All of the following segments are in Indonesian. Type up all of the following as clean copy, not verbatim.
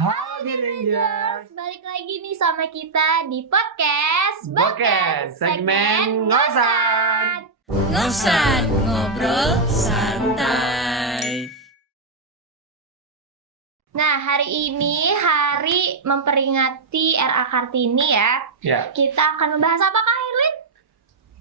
Halo Rangers, balik lagi nih sama kita di podcast Boken, segmen Ngosan. Ngosan, ngobrol santai. Nah, hari ini hari memperingati RA Kartini ya. Ya, Kita akan membahas apa, Kak Herlin?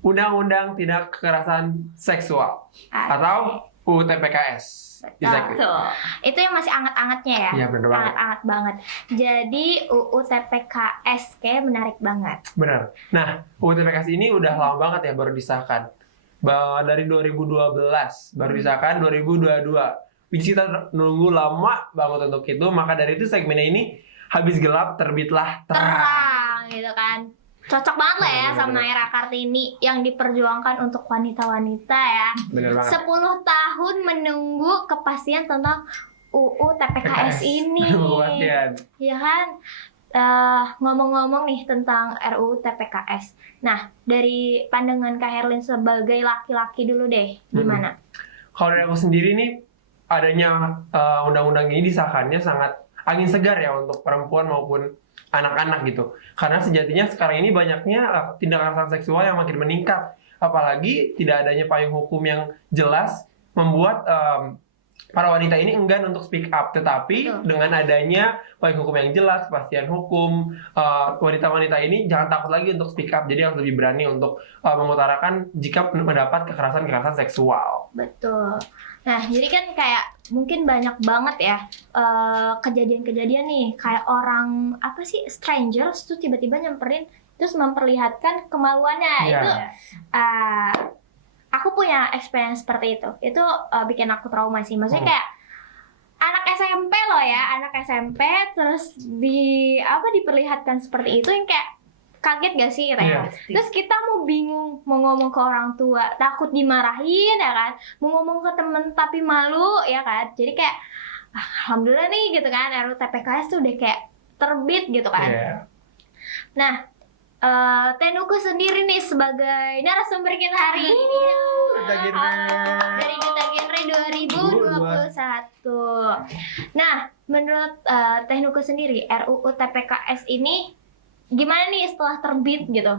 Undang-Undang Tidak Kekerasan Seksual atau UU TPKS. Exactly. Betul. Itu yang masih anget-angetnya ya. Iya, bener banget. Anget-anget banget. Jadi UU TPKS kayak menarik banget. Benar. Nah, UU TPKS ini udah lama banget ya baru disahkan. Dari 2012 baru disahkan 2022. Which kita nunggu lama banget untuk itu. Maka dari itu segmennya ini habis gelap terbitlah terang. Terang gitu kan. Cocok banget lah ya Bener, sama bener. era Kartini yang diperjuangkan untuk wanita-wanita ya. Bener banget. 10 tahun menunggu kepastian tentang UU TPKS ini. Kepastian. Ya kan? Ngomong-ngomong nih tentang RUU TPKS. Nah, dari pandangan Kak Herlin sebagai laki-laki dulu deh, gimana? Kalau dari aku sendiri nih, adanya undang-undang ini disahkannya sangat angin segar ya untuk perempuan maupun anak-anak gitu. Karena sejatinya sekarang ini banyaknya tindak kekerasan seksual yang makin meningkat. Apalagi tidak adanya payung hukum yang jelas membuat para wanita ini enggan untuk speak up. Tetapi Betul. dengan adanya payung hukum yang jelas, kepastian hukum, wanita-wanita ini jangan takut lagi untuk speak up. Jadi harus lebih berani untuk mengutarakan jika mendapat kekerasan-kekerasan seksual. Betul. Nah, jadi kan kayak mungkin banyak banget ya kejadian-kejadian nih kayak orang apa sih strangers tuh tiba-tiba nyamperin terus memperlihatkan kemaluannya. Iya. Itu aku punya experience seperti itu. Itu bikin aku trauma sih. Maksudnya kayak anak SMP loh ya, anak SMP terus diperlihatkan seperti itu yang kayak kaget gak sih kita ya? Iya. Terus kita mau bingung mau ngomong ke orang tua, takut dimarahin ya kan? Mau ngomong ke temen tapi malu ya kan? Jadi kayak alhamdulillah nih gitu kan, RUU TPKS tuh udah kayak terbit gitu kan. Iya. Nah, Tenuku sendiri nih sebagai narasumber kita hari ini. Duta Genre. Dari Duta Genre 2021. Nah, menurut Tenuku sendiri RUU TPKS ini gimana nih setelah terbit gitu?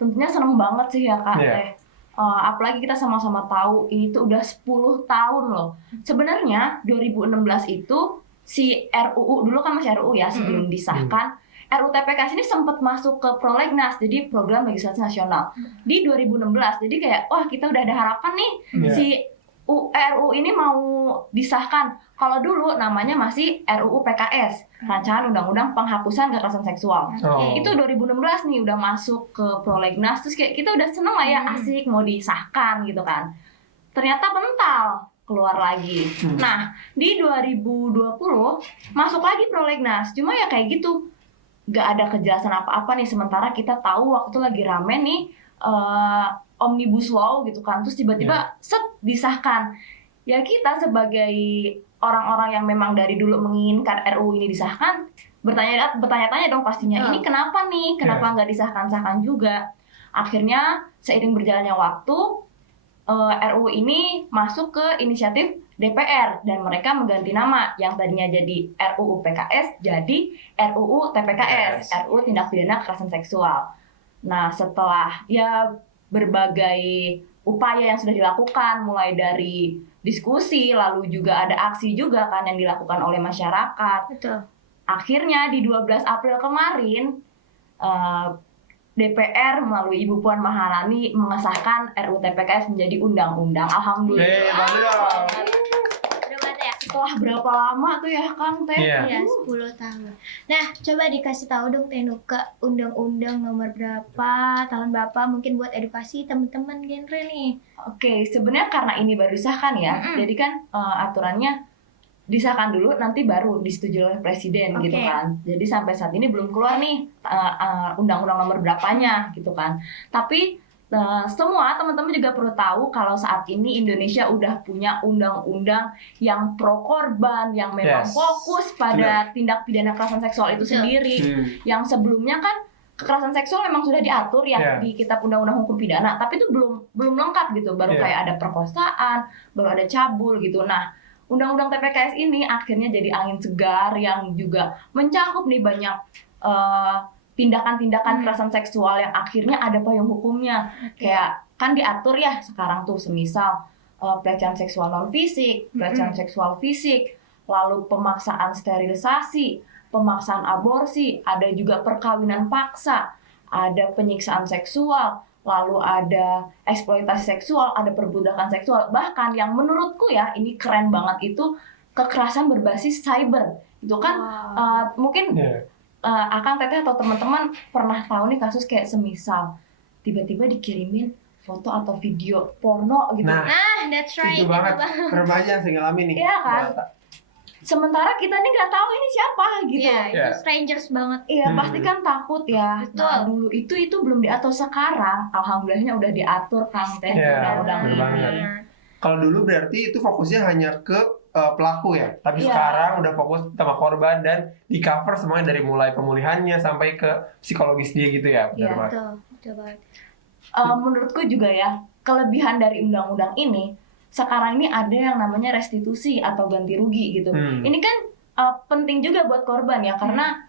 Tentunya seneng banget sih ya Kak Iya. Teh. Apalagi kita sama-sama tahu ini tuh udah 10 tahun loh. Sebenarnya 2016 itu si RUU, dulu kan masih RUU ya sebelum disahkan. RUU TPKS ini sempat masuk ke prolegnas, jadi program legislasi nasional di 2016. Jadi kayak wah kita udah ada harapan nih Iya. si RUU ini mau disahkan. Kalau dulu namanya masih RUU PKS, Rancangan Undang-Undang Penghapusan Kekerasan Seksual. Oh. Itu 2016 nih udah masuk ke prolegnas, terus kayak kita udah seneng lah ya, asik mau disahkan gitu kan. Ternyata mental keluar lagi. Nah, di 2020 masuk lagi prolegnas. Cuma ya kayak gitu, gak ada kejelasan apa-apa nih. Sementara kita tahu waktu itu lagi rame nih Omnibus Law gitu kan. Terus tiba-tiba set disahkan. Ya kita sebagai orang-orang yang memang dari dulu menginginkan RUU ini disahkan, bertanya-tanya dong pastinya, ini kenapa nih? Kenapa nggak disahkan-sahkan juga? Akhirnya seiring berjalannya waktu, RUU ini masuk ke inisiatif DPR dan mereka mengganti nama yang tadinya jadi RUU PKS jadi RUU TPKS, RUU Tindak Pidana Kekerasan Seksual. Nah, setelah ya berbagai upaya yang sudah dilakukan, mulai dari diskusi, lalu juga ada aksi juga kan yang dilakukan oleh masyarakat. Betul. Akhirnya di 12 April kemarin, DPR melalui Ibu Puan Maharani mengesahkan RUU TPKS menjadi undang-undang. Alhamdulillah. Bantu dong. Udah banget ya? Setelah berapa lama tuh ya Kang Teh? Iya. Iya, 10 tahun. Nah, coba dikasih tahu dong Tenuka undang-undang nomor berapa, tahun berapa, mungkin buat edukasi teman-teman genre nih. Oke, sebenarnya karena ini baru disahkan ya, jadi kan aturannya disahkan dulu, nanti baru disetujui oleh presiden gitu kan. Jadi sampai saat ini belum keluar nih undang-undang nomor berapanya gitu kan. Tapi semua teman-teman juga perlu tahu kalau saat ini Indonesia udah punya undang-undang yang pro korban, yang memang Yes. fokus pada tindak pidana kekerasan seksual itu Betul. sendiri. Yang sebelumnya kan kekerasan seksual memang sudah diatur ya di Kitab Undang-Undang Hukum Pidana, tapi itu belum lengkap gitu. Baru kayak ada perkosaan, baru ada cabul gitu. Nah, undang-undang TPKS ini akhirnya jadi angin segar yang juga mencakup nih banyak tindakan-tindakan kekerasan seksual yang akhirnya ada payung hukumnya. Kayak kan diatur ya sekarang tuh semisal pelecehan seksual non fisik, pelecehan seksual fisik, lalu pemaksaan sterilisasi, pemaksaan aborsi, ada juga perkawinan paksa, ada penyiksaan seksual, lalu ada eksploitasi seksual, ada perbudakan seksual. Bahkan yang menurutku ya ini keren banget itu kekerasan berbasis cyber. Itu kan mungkin Akang, Teteh atau teman-teman pernah tahu nih kasus kayak semisal tiba-tiba dikirimin foto atau video porno gitu. Nah, That's right. itu banget remaja yang saya ngalamin nih. Iya kan? Sementara kita nih nggak tahu ini siapa gitu. Iya, itu strangers banget. Iya, pasti kan takut ya. Betul. Nah, dulu itu belum diatur, sekarang alhamdulillahnya udah diatur Kang Teh Iya, undang-undang bener banget. ini. Kalau dulu berarti itu fokusnya hanya ke pelaku ya, tapi Iya. sekarang udah fokus sama korban dan di cover semuanya dari mulai pemulihannya sampai ke psikologis dia gitu ya. Benar Iya, banget. Betul banget. Menurutku juga ya, kelebihan dari undang-undang ini sekarang ini ada yang namanya restitusi atau ganti rugi gitu. Ini kan penting juga buat korban ya, karena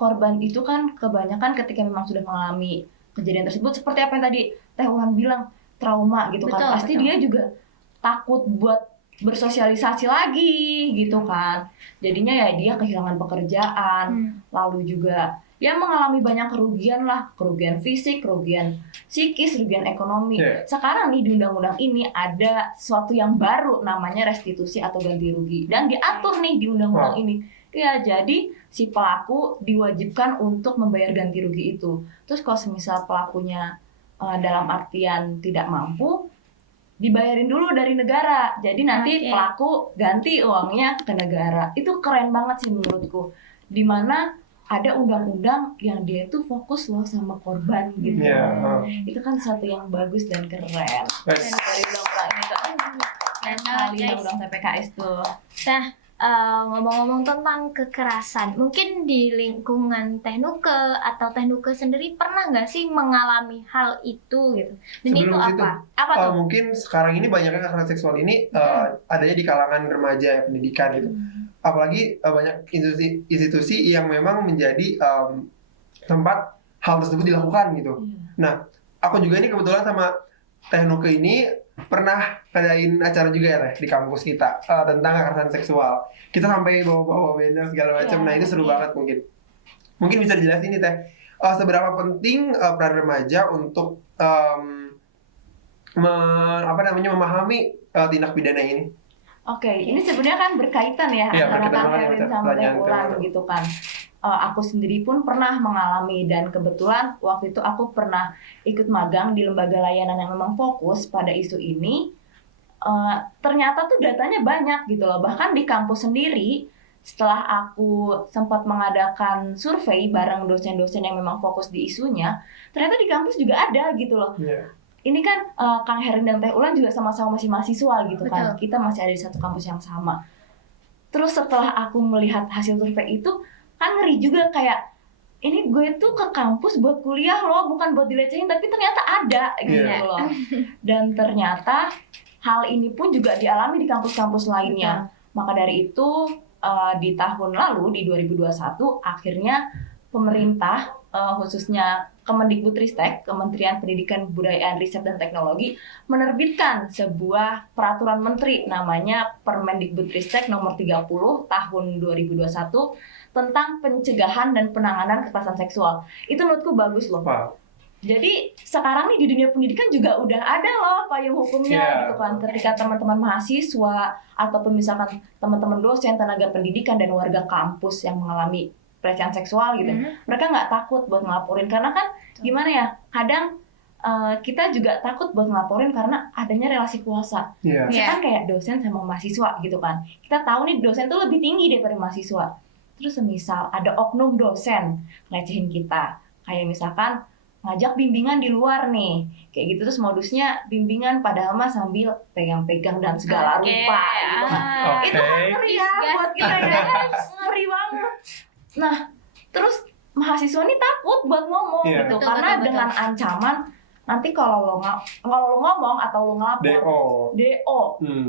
korban itu kan kebanyakan ketika memang sudah mengalami kejadian tersebut, seperti apa yang tadi Teh Ulan bilang, trauma gitu kan. Pasti dia juga takut buat bersosialisasi lagi gitu kan. Jadinya ya dia kehilangan pekerjaan, lalu juga ya mengalami banyak kerugian lah, kerugian fisik, kerugian psikis, kerugian ekonomi. Sekarang nih di undang-undang ini ada sesuatu yang baru namanya restitusi atau ganti rugi, dan diatur nih di undang-undang ini. Ya, jadi si pelaku diwajibkan untuk membayar ganti rugi itu. Terus kalau semisal pelakunya dalam artian tidak mampu, dibayarin dulu dari negara. Jadi nanti pelaku ganti uangnya ke negara. Itu keren banget sih menurutku. Dimana ada undang-undang yang dia tuh fokus loh sama korban gitu. Itu kan sesuatu yang bagus dan keren. Dan dari undang-undang ini tuh undang-undang TPKS tuh. Nah, ngomong-ngomong tentang kekerasan, mungkin di lingkungan Tehnuke atau Tehnuke sendiri pernah nggak sih mengalami hal itu gitu? Dan Sebelum itu situ, apa tuh? mungkin sekarang ini banyaknya kekerasan seksual ini adanya di kalangan remaja ya, pendidikan gitu. Apalagi banyak institusi yang memang menjadi tempat hal tersebut dilakukan gitu. Nah, aku juga ini kebetulan sama Tehnuke ini pernah ngadain acara juga ya Teh di kampus kita tentang kekerasan seksual. Kita sampai bawa-bawa banner segala macam. Nah, itu seru banget mungkin. Mungkin bisa dijelasin nih Teh, seberapa penting peran remaja untuk memahami tindak pidana ini. Oke, ini sebenarnya kan berkaitan ya antara Kang Herlin sama Teh Ulan gitu kan. Aku sendiri pun pernah mengalami, dan kebetulan waktu itu aku pernah ikut magang di lembaga layanan yang memang fokus pada isu ini. Ternyata tuh datanya banyak gitu loh. Bahkan di kampus sendiri, setelah aku sempat mengadakan survei bareng dosen-dosen yang memang fokus di isunya, ternyata di kampus juga ada gitu loh. Ini kan Kang Herlin dan Teh Ulan juga sama-sama masih mahasiswa gitu kan. Kita masih ada di satu kampus yang sama. Terus setelah aku melihat hasil survei itu, kan ngeri juga, kayak ini gue tuh ke kampus buat kuliah loh, bukan buat dilecehin, tapi ternyata ada gitu loh. Dan ternyata hal ini pun juga dialami di kampus-kampus lainnya. Maka dari itu di tahun lalu, di 2021, akhirnya pemerintah khususnya Kemendikbudristek, Kementerian Pendidikan, Kebudayaan, Riset, dan Teknologi, menerbitkan sebuah peraturan menteri namanya Permendikbudristek nomor 30 tahun 2021 tentang pencegahan dan penanganan kekerasan seksual. Itu menurutku bagus loh. Jadi sekarang nih di dunia pendidikan juga udah ada loh payung hukumnya gitu kan. Ketika teman-teman mahasiswa ataupun misalkan teman-teman dosen, tenaga pendidikan, dan warga kampus yang mengalami pelecehan seksual gitu, mereka nggak takut buat ngelaporin, karena kan gimana ya, kadang kita juga takut buat ngelaporin karena adanya relasi kuasa. Misalkan kayak dosen sama mahasiswa gitu kan, kita tahu nih dosen tuh lebih tinggi daripada mahasiswa. Terus semisal ada oknum dosen ngelecehin kita, kayak misalkan ngajak bimbingan di luar nih, kayak gitu, terus modusnya bimbingan padahal mah sambil pegang-pegang dan segala rupa gitu kan. Itu kan ngeri ya buat kita ya, ngeri banget. Nah, terus mahasiswa ini takut buat ngomong gitu, karena dengan ancaman nanti kalau lo ngomong atau lo ngelapor DO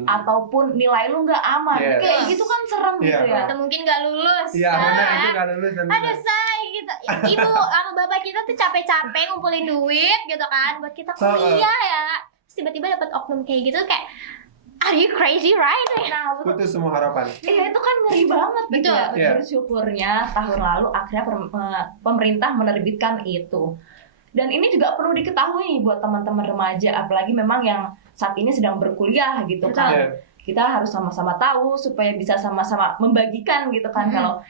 ataupun nilai lu nggak aman, Yes. kayak gitu kan serem gitu ya. Atau mungkin nggak lulus. Iya benar, itu nggak lulus dan Ada say gitu. Ibu sama bapak kita tuh capek-capek ngumpulin duit gitu kan buat kita kuliah ya. Terus tiba-tiba dapat oknum kayak gitu kayak, are you crazy right? Nah, putus semua harapan. iya itu kan ngeri banget gitu Betul. ya. Iya. Bersyukurnya tahun lalu akhirnya pemerintah menerbitkan itu. Dan ini juga perlu diketahui nih buat teman-teman remaja, apalagi memang yang saat ini sedang berkuliah gitu kan. Iya. Kita harus sama-sama tahu supaya bisa sama-sama membagikan gitu kan. Kalau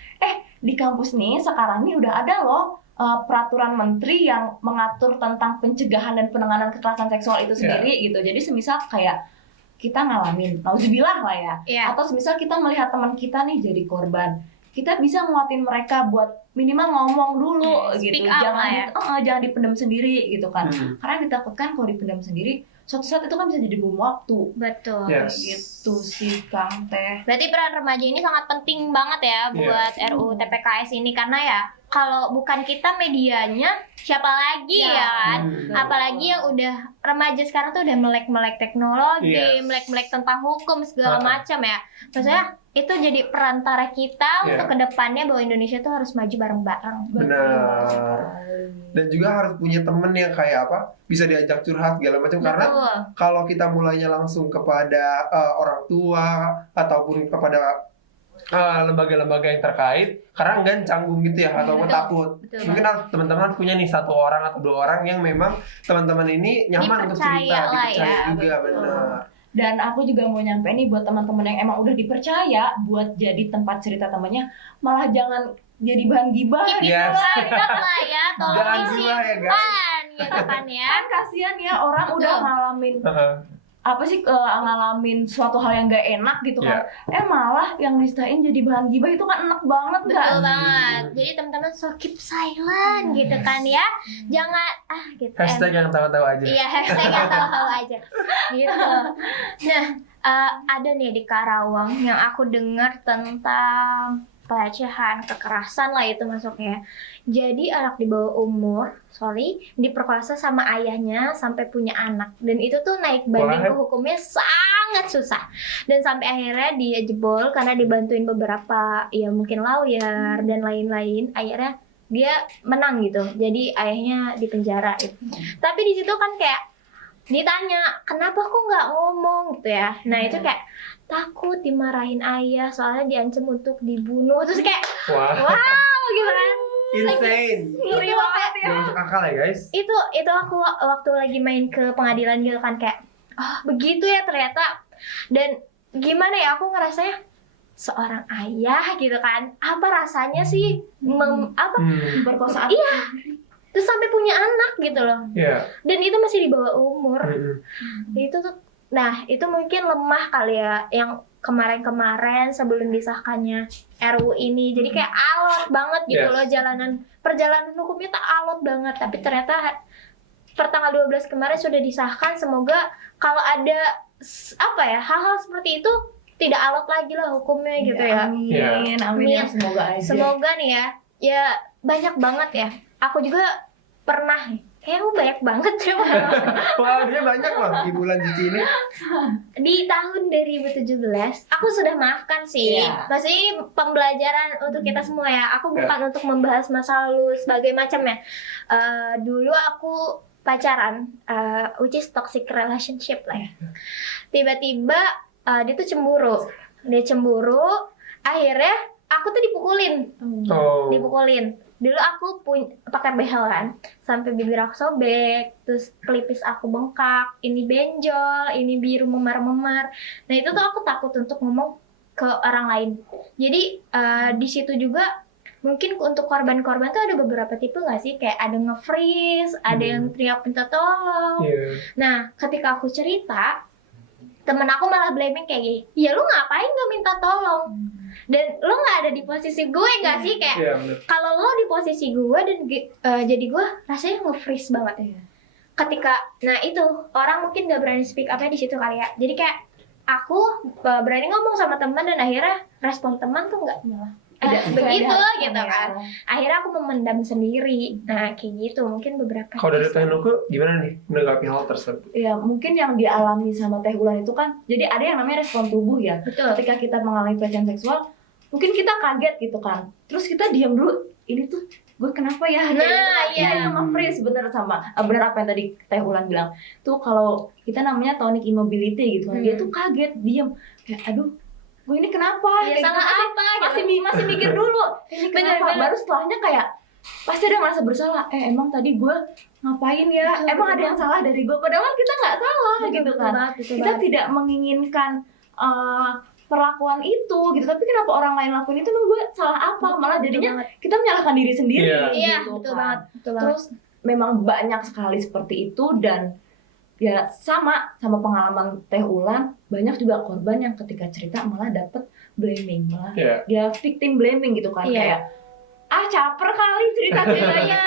di kampus nih sekarang nih udah ada loh peraturan menteri yang mengatur tentang pencegahan dan penanganan kekerasan seksual itu sendiri gitu. Jadi semisal kayak kita ngalamin, nauzubillah lah ya. Iya. Atau semisal kita melihat teman kita nih jadi korban, kita bisa nguatin mereka buat minimal ngomong dulu Speak gitu. up Jangan lah ya. jangan dipendam sendiri gitu kan. Hmm. Karena ditakutkan kalau dipendam sendiri, suatu saat itu kan bisa jadi bom waktu. Betul. Yes. Gitu sih Kang Teh. Berarti peran remaja ini sangat penting banget ya buat RUU TPKS ini, karena ya kalau bukan kita medianya, siapa lagi ya kan? Apalagi yang udah remaja sekarang tuh udah melek-melek teknologi, Yes. melek-melek tentang hukum segala macam ya. Maksudnya itu jadi perantara kita untuk kedepannya bahwa Indonesia tuh harus maju bareng-bareng. Benar. Dan juga harus punya temen yang kayak apa, bisa diajak curhat segala macam. Karena Betul. kalau kita mulainya langsung kepada orang tua ataupun kepada lembaga-lembaga yang terkait, karena enggan canggung gitu ya, atau Betul. takut. Betul. Mungkin teman-teman punya nih 1 orang atau 2 orang yang memang teman-teman ini nyaman untuk Dipercaya cerita, lah dipercaya ya, juga, betul. benar. Dan aku juga mau nyampe nih buat teman-teman yang emang udah dipercaya buat jadi tempat cerita temannya, malah jangan jadi bahan gibah gitu Yes. lah. lah ya, tolong Jangan gila ya guys. disimpan gitu kan ya. Kan kasihan ya orang Betul. udah ngalamin ngalamin suatu hal yang gak enak gitu kan. Malah yang distain jadi bahan gibah itu kan enak banget gak Betul sih? banget. Jadi teman-teman so keep silent gitu kan ya. Jangan gitu. Hashtag yang tahu-tahu aja. Iya, hashtag yang tahu-tahu aja. Gitu. Nah, ada nih di Karawang yang aku dengar tentang pelecehan, kekerasan lah itu masuknya. Jadi anak di bawah umur, diperkosa sama ayahnya sampai punya anak. Dan itu tuh naik banding ke hukumnya sangat susah. Dan sampai akhirnya dia jebol karena dibantuin beberapa ya mungkin lawyer dan lain-lain. Akhirnya dia menang gitu. Jadi ayahnya dipenjara gitu. Tapi di situ kan kayak ditanya, kenapa kok nggak ngomong gitu ya. Nah itu kayak takut dimarahin ayah, soalnya diancam untuk dibunuh. Terus kayak wow gitu kan. Insane. Ngeri banget ya. Gak masuk akal ya guys. Itu aku waktu lagi main ke pengadilan gitu kan kayak, oh begitu ya ternyata. Dan gimana ya, aku ngerasanya seorang ayah gitu kan, apa rasanya sih Perkosaan. Iya. Terus sampai punya anak gitu loh. Iya. Dan itu masih di bawah umur. Itu tuh, nah itu mungkin lemah kali ya yang kemarin-kemarin sebelum disahkannya RUU ini. Jadi kayak alot banget gitu loh perjalanan hukumnya tuh alot banget. Tapi ternyata per tanggal 12 kemarin sudah disahkan. Semoga kalau ada hal-hal seperti itu tidak alot lagi lah hukumnya gitu ya. Amin. Semoga aja. Semoga nih ya banyak banget ya. Aku juga pernah, kayaknya banyak banget cuma Wah, dia banyak loh di bulan Cici ini. di tahun 2017 aku sudah maafkan sih. Maksudnya ini pembelajaran untuk kita semua ya. Aku bukan untuk membahas masa lalu sebagai macamnya. Dulu aku pacaran, which is toxic relationship lah ya. Tiba-tiba dia tuh cemburu. Dia cemburu, akhirnya aku tuh dipukulin. Dipukulin. Dulu aku pakai behel kan, sampai bibir aku sobek, terus pelipis aku bengkak, ini benjol, ini biru memar-memar. Nah itu tuh aku takut untuk ngomong ke orang lain. Jadi di situ juga mungkin untuk korban-korban tuh ada beberapa tipe nggak sih? Kayak ada nge-freeze, ada yang teriak minta tolong. Nah ketika aku cerita, temen aku malah blaming kayak gini, ya lu ngapain gak minta tolong? Dan lo nggak ada di posisi gue nggak sih, kayak kalau lo di posisi gue dan jadi gue rasanya nge-freeze banget ya. Ketika nah itu orang mungkin nggak berani speak up-nya di situ kali ya. Jadi kayak aku berani ngomong sama teman dan akhirnya respon teman tuh nggak malah begitu ada- gitu ya. kan. Akhirnya aku memendam sendiri. Nah kayak gitu mungkin beberapa Kalau dari case. Teh Nuku gimana nih menanggapi hal tersebut? Ya mungkin yang dialami sama Teh Ulan itu kan, jadi ada yang namanya respon tubuh ya. Betul. Ketika kita mengalami pelecehan seksual, mungkin kita kaget gitu kan. Terus kita diam dulu, ini tuh gue kenapa ya? Kayak Nah, gitu kan. iya. Kita nge-freeze bener sama bener apa yang tadi Teh Ulan bilang. Tuh kalau kita namanya tonic immobility gitu kan. Dia tuh kaget, diam. Kayak aduh, gue ini kenapa? Ya, Kayak salah gitu. apa gitu. Masih mikir dulu. Ini kenapa? Bener. Baru setelahnya kayak pasti ada merasa bersalah. Emang tadi gue ngapain ya? Betul, Emang betul ada yang salah dari gue? Padahal kita nggak salah gitu kan. Kita tidak menginginkan perlakuan itu gitu, tapi kenapa orang lain lakuin itu, emang gue salah apa? Malah jadinya kita menyalahkan diri sendiri. Iya, gitu betul kan. banget. Betul banget. Terus memang banyak sekali seperti itu, dan ya sama pengalaman Teh Ulan, banyak juga korban yang ketika cerita malah dapet blaming, malah Iya. dia victim blaming gitu kan. Iya. Kayak caper kali cerita ceritanya.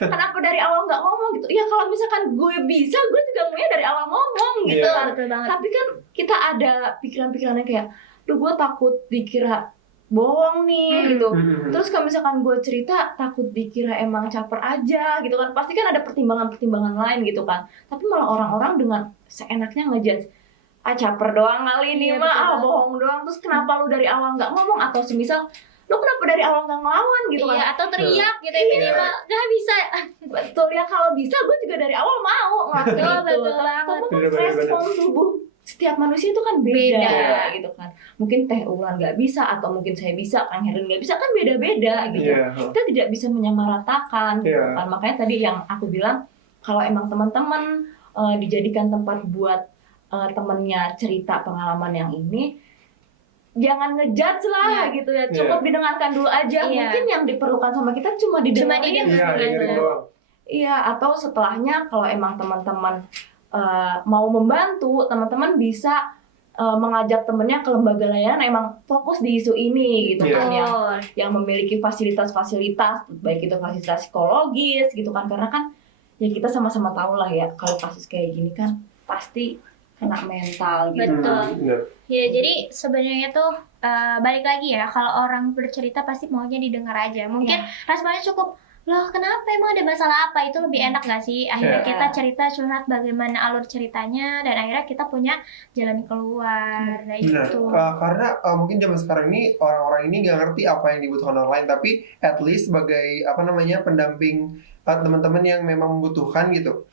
Kenapa dari awal nggak ngomong gitu? Ya kalau misalkan gue bisa, gue juga maunya dari awal ngomong gitu Iya. kan. Betul banget. Tapi kan kita ada pikiran-pikiran yang kayak, duh gue takut dikira bohong nih gitu. Terus kalau misalkan gue cerita, takut dikira emang caper aja gitu kan. Pasti kan ada pertimbangan-pertimbangan lain gitu kan. Tapi malah orang-orang dengan seenaknya ngejudge, caper doang kali ini Iya, mah, betul. bohong doang. Terus kenapa lu dari awal nggak ngomong? Atau semisal, lu kenapa dari awal nggak ngelawan gitu kan. Iya, atau teriak gitu ya, minimal gak bisa. Betul ya, kalau bisa gue juga dari awal mau ngelakuin Betul, itu. betul banget. Tapi kan Bener-bener. respon tubuh setiap manusia itu kan beda, Beda. gitu kan. Mungkin Teh Ulan nggak bisa, atau mungkin saya bisa, Kang Herin nggak bisa, kan beda-beda gitu. Iya. Kita tidak bisa menyamaratakan gitu Iya. kan. Makanya tadi yang aku bilang, kalau emang teman-teman dijadikan tempat buat temennya cerita pengalaman yang ini, jangan ngejudge lah gitu ya. Cukup didengarkan dulu aja. Iya. Mungkin yang diperlukan sama kita cuma didengarin. Iya, dengerin doang. Iya, atau setelahnya kalau emang teman-teman mau membantu, teman-teman bisa mengajak temennya ke lembaga layanan emang fokus di isu ini gitu Iya. kan, Betul. yang memiliki fasilitas-fasilitas, baik itu fasilitas psikologis gitu kan, karena kan ya kita sama-sama tahu lah ya, kalau kasus kayak gini kan pasti kena mental gitu. Betul. Bener. Ya, jadi sebenarnya tuh balik lagi ya, kalau orang bercerita pasti maunya didengar aja. Mungkin responnya cukup, loh kenapa, emang ada masalah apa? Itu lebih enak gak sih? Akhirnya Iya. kita cerita curhat bagaimana alur ceritanya, dan akhirnya kita punya jalan keluar. Nah Benar. itu. Karena mungkin zaman sekarang ini orang-orang ini nggak ngerti apa yang dibutuhkan orang lain, tapi at least sebagai pendamping teman-teman yang memang membutuhkan gitu.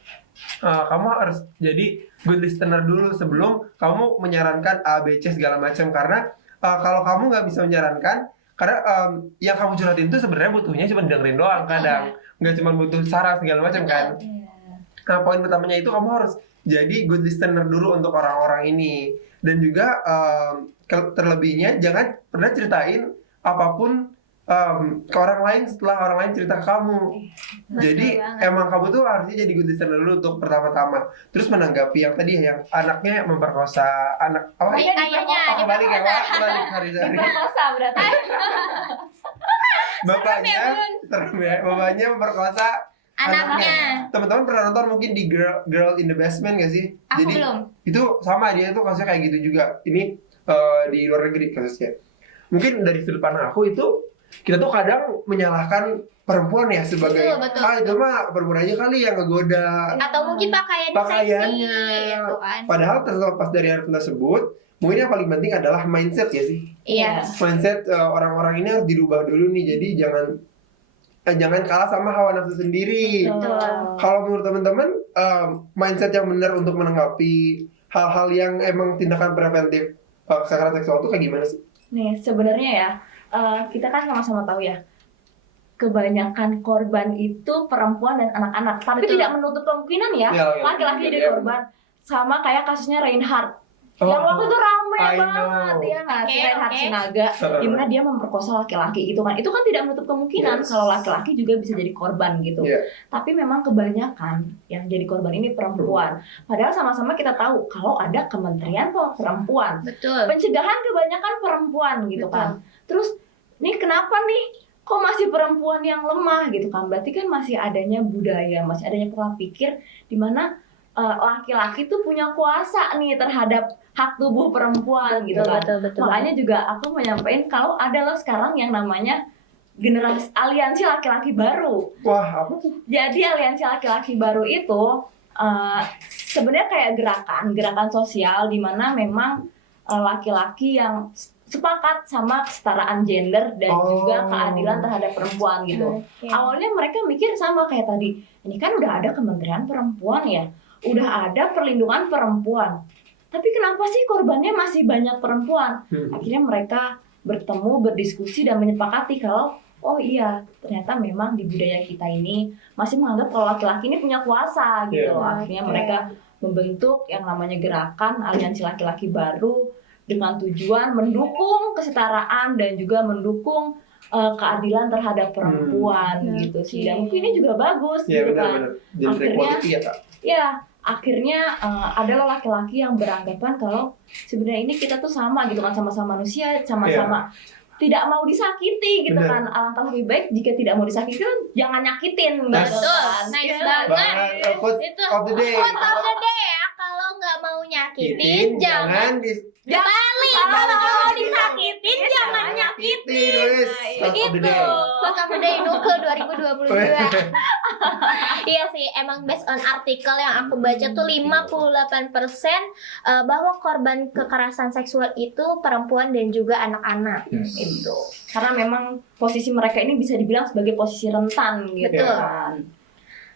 Kamu harus jadi good listener dulu sebelum kamu menyarankan A, B, C segala macam, karena kalau kamu nggak bisa menyarankan, karena yang kamu curhatin itu sebenarnya butuhnya cuma dengerin doang, kadang nggak cuma butuh saran segala macam kan. Nah, poin pertamanya itu kamu harus jadi good listener dulu untuk orang-orang ini, dan juga terlebihnya jangan pernah ceritain apapun ke orang lain setelah orang lain cerita ke kamu. Betul Jadi banget. emang kamu tuh harusnya jadi good listener dulu untuk pertama-tama. Terus menanggapi yang tadi yang anaknya memperkosa anak apa? Ayahnya Kebalik ya, Wak. Kebalik hari Diperkosa berarti. bapaknya serem ya, bapaknya memperkosa Anaknya. Teman-teman pernah nonton mungkin di Girl in the Basement gak sih? Aku Jadi belum. itu sama, dia tuh kasusnya kayak gitu juga. Ini di luar negeri kasusnya. Mungkin dari sudut pandang aku itu, kita tuh kadang menyalahkan perempuan ya sebagai Betul. itu mah perempuan aja kali yang ngegoda. Atau mungkin Pakaiannya. seksi, gitu kan. Padahal terlepas dari hal tersebut, mungkin yang paling penting adalah mindset ya sih. Iya. Mindset orang-orang ini harus dirubah dulu nih. Jadi jangan kalah sama hawa nafsu sendiri. Betul. Kalau menurut teman-teman, mindset yang benar untuk menanggapi hal-hal yang emang tindakan preventif kekerasan seksual itu kayak gimana sih? Nih, sebenarnya ya, kita kan sama-sama tahu ya, kebanyakan korban itu perempuan dan anak-anak. Tapi Betul. tidak menutup kemungkinan ya, Ya, laki-laki ya, jadi ya. korban. Sama kayak kasusnya Reinhardt. Yang waktu itu rame I banget, know. ya nggak? Si Oke, Reinhardt oke. Sinaga, dimana dia memperkosa laki-laki gitu kan. Itu kan tidak menutup kemungkinan Yes. kalau laki-laki juga bisa jadi korban gitu. Iya. Tapi memang kebanyakan yang jadi korban ini perempuan. Padahal sama-sama kita tahu kalau ada Kementerian Perempuan. Betul. Pencegahan kebanyakan perempuan gitu Betul. kan. Terus nih kenapa nih kok masih perempuan yang lemah gitu kan? Berarti kan masih adanya budaya, masih adanya pola pikir di mana laki-laki tuh punya kuasa nih terhadap hak tubuh perempuan gitu kan. betul. Makanya juga aku menyampaikan kalau ada loh sekarang yang namanya generasi aliansi laki-laki baru. Wah, apa tuh? Jadi aliansi laki-laki baru itu sebenarnya kayak gerakan sosial di mana memang laki-laki yang sepakat sama kesetaraan gender dan juga keadilan terhadap perempuan gitu. Awalnya mereka mikir sama kayak tadi, ini kan udah ada Kementerian Perempuan ya, udah ada perlindungan perempuan. Tapi kenapa sih korbannya masih banyak perempuan? Akhirnya mereka bertemu, berdiskusi dan menyepakati kalau oh iya, ternyata memang di budaya kita ini masih menganggap kalau laki-laki ini punya kuasa gitu loh. Akhirnya mereka membentuk yang namanya gerakan aliansi laki-laki baru dengan tujuan mendukung kesetaraan dan juga mendukung keadilan terhadap perempuan gitu sih. Dan mungkin ini juga bagus gitu kan. Akhirnya, akhirnya ada laki-laki yang beranggapan kalau sebenarnya ini kita tuh sama gitu kan, sama-sama manusia, sama-sama tidak mau disakiti gitu kan. Alangkah lebih baik jika tidak mau disakiti kan jangan nyakitin. Betul, nice banget. Itu of the day ya, kalau nggak mau nyakitin jangan dibalik. Kalau mau disakitin jangan nyakitin. Begitu. Quote of the day Nuke 2022. Iya sih, emang based on artikel yang aku baca tuh 58% bahwa korban kekerasan seksual itu perempuan dan juga anak-anak. Itu. Karena memang posisi mereka ini bisa dibilang sebagai posisi rentan gitu kan.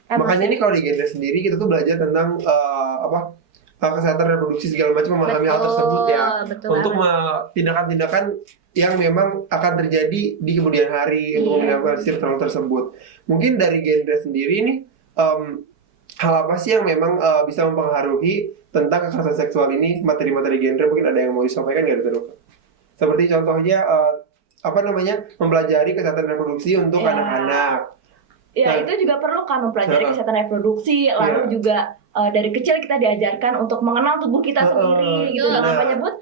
Makanya ini kalau di gender sendiri kita tuh belajar tentang kesehatan reproduksi segala macam, memahami hal tersebut ya, untuk tindakan-tindakan yang memang akan terjadi di kemudian hari untuk meminimalisir hal tersebut. Mungkin dari gender sendiri ini hal apa sih yang memang bisa mempengaruhi tentang kekerasan seksual ini, materi-materi gender? Mungkin ada yang mau disampaikan nggak, Dok? Seperti contohnya mempelajari kesehatan reproduksi untuk anak-anak. Ya, itu juga perlu kan mempelajari kesehatan reproduksi, lalu juga dari kecil kita diajarkan untuk mengenal tubuh kita sendiri gitu. Dengan menyebut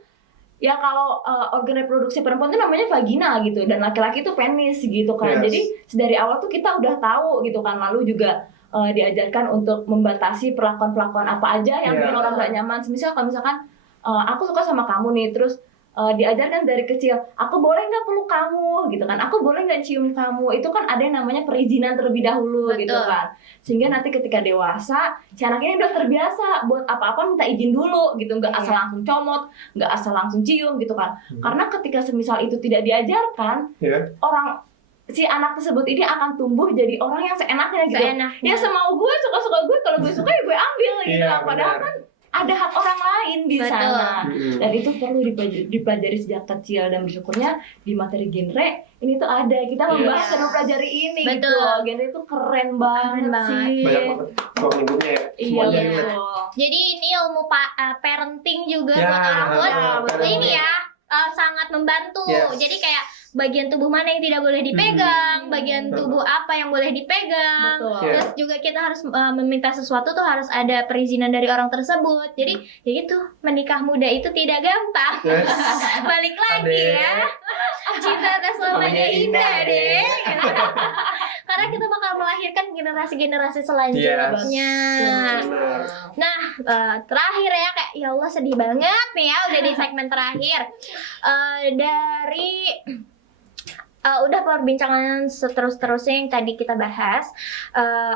ya kalau organ reproduksi perempuan itu namanya vagina gitu, dan laki-laki itu penis gitu kan. Jadi dari awal tuh kita udah tahu gitu kan. Lalu juga diajarkan untuk membatasi perlakuan-perlakuan apa aja yang bikin orang gak nyaman. Kalau misalkan aku suka sama kamu nih, terus diajarkan dari kecil, aku boleh nggak peluk kamu gitu kan, aku boleh nggak cium kamu, itu kan ada yang namanya perizinan terlebih dahulu gitu kan, sehingga nanti ketika dewasa si anak ini udah terbiasa buat apa-apa minta izin dulu gitu, nggak asal langsung comot, nggak asal langsung cium gitu kan. Karena ketika semisal itu tidak diajarkan, orang si anak tersebut ini akan tumbuh jadi orang yang seenaknya gitu. Ya semau gue, suka-suka gue, kalau gue suka ya gue ambil gitu. Padahal kan ada hak orang lain di sana. Dan itu perlu dipelajari sejak kecil, dan bersyukurnya di materi genre ini tuh ada, kita membahas dan mempelajari ini gitu. Genre itu keren banget sih. Banyak banget ruang lingkupnya ya. Iya. Jadi ini ilmu parenting juga buat orang tua. Ini ya sangat membantu. Jadi kayak bagian tubuh mana yang tidak boleh dipegang, bagian tubuh apa yang boleh dipegang. Terus juga kita harus meminta sesuatu tuh harus ada perizinan dari orang tersebut. Jadi ya gitu, menikah muda itu tidak gampang. Balik lagi ya, cinta tak selamanya indah deh. Karena kita bakal melahirkan generasi-generasi selanjutnya. Nah, terakhir ya, kayak ya Allah sedih banget nih ya, udah di segmen terakhir. Udah perbincangan seterusnya yang tadi kita bahas,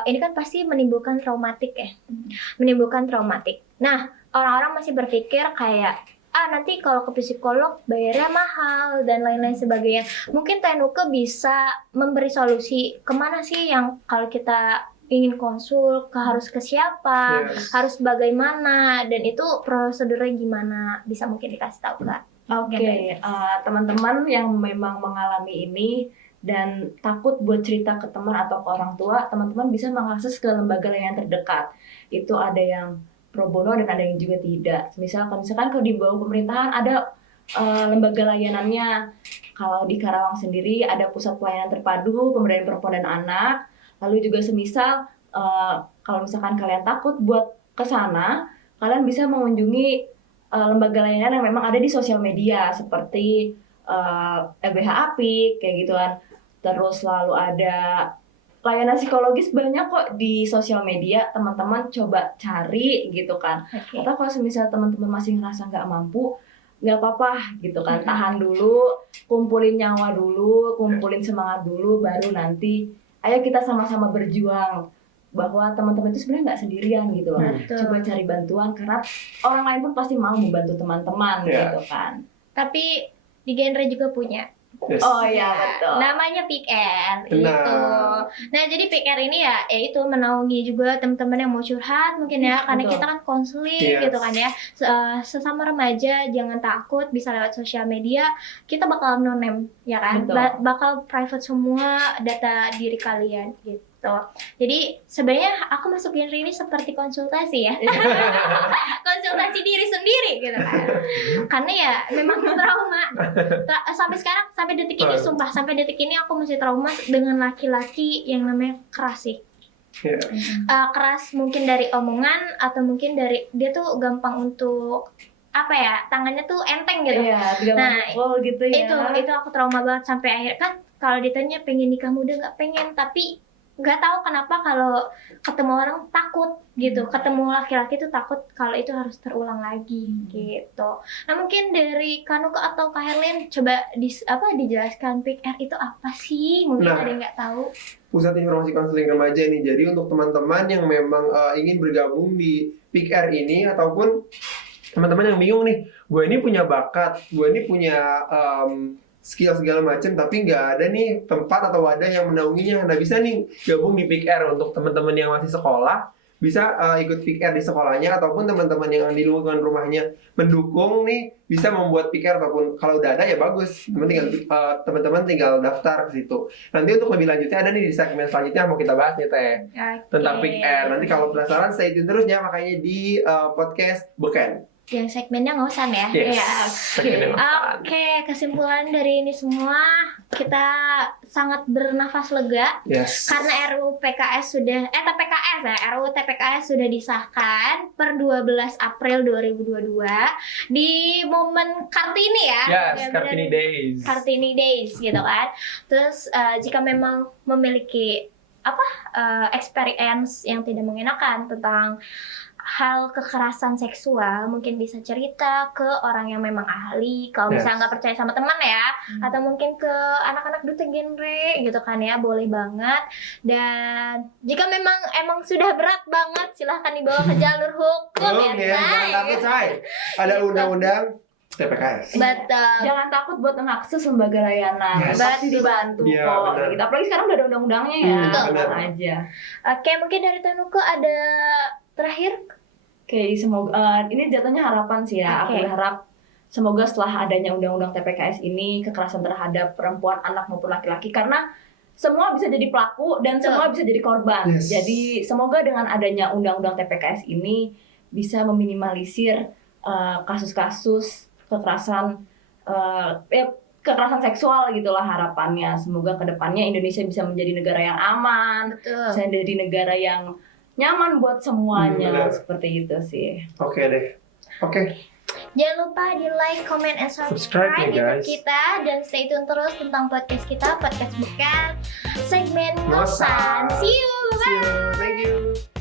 ini kan pasti menimbulkan traumatik ya, menimbulkan traumatik. Nah, orang-orang masih berpikir kayak nanti kalau ke psikolog bayarnya mahal dan lain-lain sebagainya. Mungkin Tenuke bisa memberi solusi kemana sih yang kalau kita ingin konsul harus ke siapa, harus bagaimana, dan itu prosedurnya gimana, bisa mungkin dikasih tahu Kak? Oke, teman-teman yang memang mengalami ini dan takut buat cerita ke teman atau ke orang tua, teman-teman bisa mengakses ke lembaga layanan terdekat. Itu ada yang pro bono dan ada yang juga tidak. Misalkan kalau di bawah pemerintahan ada lembaga layanannya. Kalau di Karawang sendiri ada pusat pelayanan terpadu pemberdayaan perempuan dan anak. Lalu juga semisal kalau misalkan kalian takut buat ke sana, kalian bisa mengunjungi lembaga layanan yang memang ada di sosial media seperti LBH Apik kayak gitu kan. Terus lalu ada layanan psikologis banyak kok di sosial media, teman-teman coba cari gitu kan. Oke. Atau kalau misalnya teman-teman masih ngerasa nggak mampu, nggak apa-apa gitu kan, tahan dulu, kumpulin nyawa dulu, kumpulin semangat dulu, baru nanti ayo kita sama-sama berjuang bahwa teman-teman itu sebenarnya nggak sendirian gitu loh. Betul. Coba cari bantuan karena orang lain pun pasti mau membantu teman-teman Iya. gitu kan. Tapi di genre juga punya. Yes. Oh iya betul. Namanya Pick R Benar. itu. Nah, jadi Pick R ini ya itu menaungi juga teman-teman yang mau curhat mungkin ya, karena Betul. kita kan konseling Yes. gitu kan ya. Sesama remaja jangan takut, bisa lewat sosial media. Kita bakal no name ya kan. Betul. Bakal private semua data diri kalian gitu. Jadi sebenarnya aku masuk genre ini seperti konsultasi ya. Konsultasi diri sendiri gitu kan. Karena ya memang trauma. Sampai sekarang, sampai detik ini, sumpah sampai detik ini aku masih trauma dengan laki-laki yang namanya keras sih. Iya. Keras mungkin dari omongan atau mungkin dari dia tuh gampang untuk apa ya, tangannya tuh enteng gitu. Iya, tidak Nah, memukul gitu ya. Itu aku trauma banget sampai akhir kan kalau ditanya pengen nikah muda nggak pengen, tapi nggak tahu kenapa kalau ketemu orang takut gitu, ketemu laki-laki tuh takut kalau itu harus terulang lagi gitu. Nah mungkin dari Kanuka atau Kak Herlin coba dijelaskan Pick R itu apa sih, mungkin Nah. ada yang nggak tahu. Pusat Informasi Konseling Remaja nih. Jadi untuk teman-teman yang memang ingin bergabung di Pick R ini, ataupun teman-teman yang bingung nih, gue ini punya bakat, gue ini punya skill segala macam, tapi nggak ada nih tempat atau wadah yang menaunginya. Nah bisa nih gabung di Pick R. Untuk teman-teman yang masih sekolah, bisa ikut Pick R di sekolahnya, ataupun teman-teman yang di lingkungan rumahnya mendukung nih, bisa membuat Pick R, ataupun kalau udah ada ya bagus, teman-teman tinggal daftar ke situ. Nanti untuk lebih lanjutnya ada nih di segmen selanjutnya mau kita bahas nih Teh, tentang Pick R. Nanti kalau penasaran stay tune terus ya, makanya di podcast Beken. Yang segmennya ngosan ya. Yes. Ya. Segmennya ngosan. Oke, kesimpulan dari ini semua, kita sangat bernafas lega Yes. karena RUU PKS sudah TPKS ya, RUU TPKS sudah disahkan per 12 April 2022 di momen Kartini ya. Yes, Ya, Kartini benar. Days. Kartini Days gitu kan. Terus jika memang memiliki experience yang tidak mengenakan tentang hal kekerasan seksual, mungkin bisa cerita ke orang yang memang ahli. Kalau Yes. misalnya nggak percaya sama teman ya, atau mungkin ke anak-anak duta genre gitu kan ya, boleh banget. Dan jika emang sudah berat banget, silahkan dibawa ke jalur hukum ya, Jangan takut, Say. Ada undang-undang TPKS. Betul. Jangan takut buat mengakses lembaga layanan. Yes. Pasti dibantu Iya, kok. benar. Gitu. Apalagi sekarang udah ada undang-undangnya ya. Benar. Tenang aja. Oke, mungkin dari Tanuko ada terakhir. Oke, semoga ini jatuhnya harapan sih ya. Oke. Aku berharap semoga setelah adanya undang-undang TPKS ini, kekerasan terhadap perempuan, anak maupun laki-laki, karena semua bisa jadi pelaku dan Betul. semua bisa jadi korban. Yes. Jadi semoga dengan adanya undang-undang TPKS ini bisa meminimalisir kasus-kasus kekerasan kekerasan seksual gitulah harapannya. Semoga kedepannya Indonesia bisa menjadi negara yang aman, Betul. bisa jadi negara yang nyaman buat semuanya, Benar. seperti itu sih. Oke deh. Oke. Jangan lupa di like, comment, and Subscribe subscribe ya, YouTube guys. kita. Dan stay tune terus tentang podcast kita, podcast Bukan, segmen Ngosan. Ngosan. See you, bye-bye. See you. Thank you.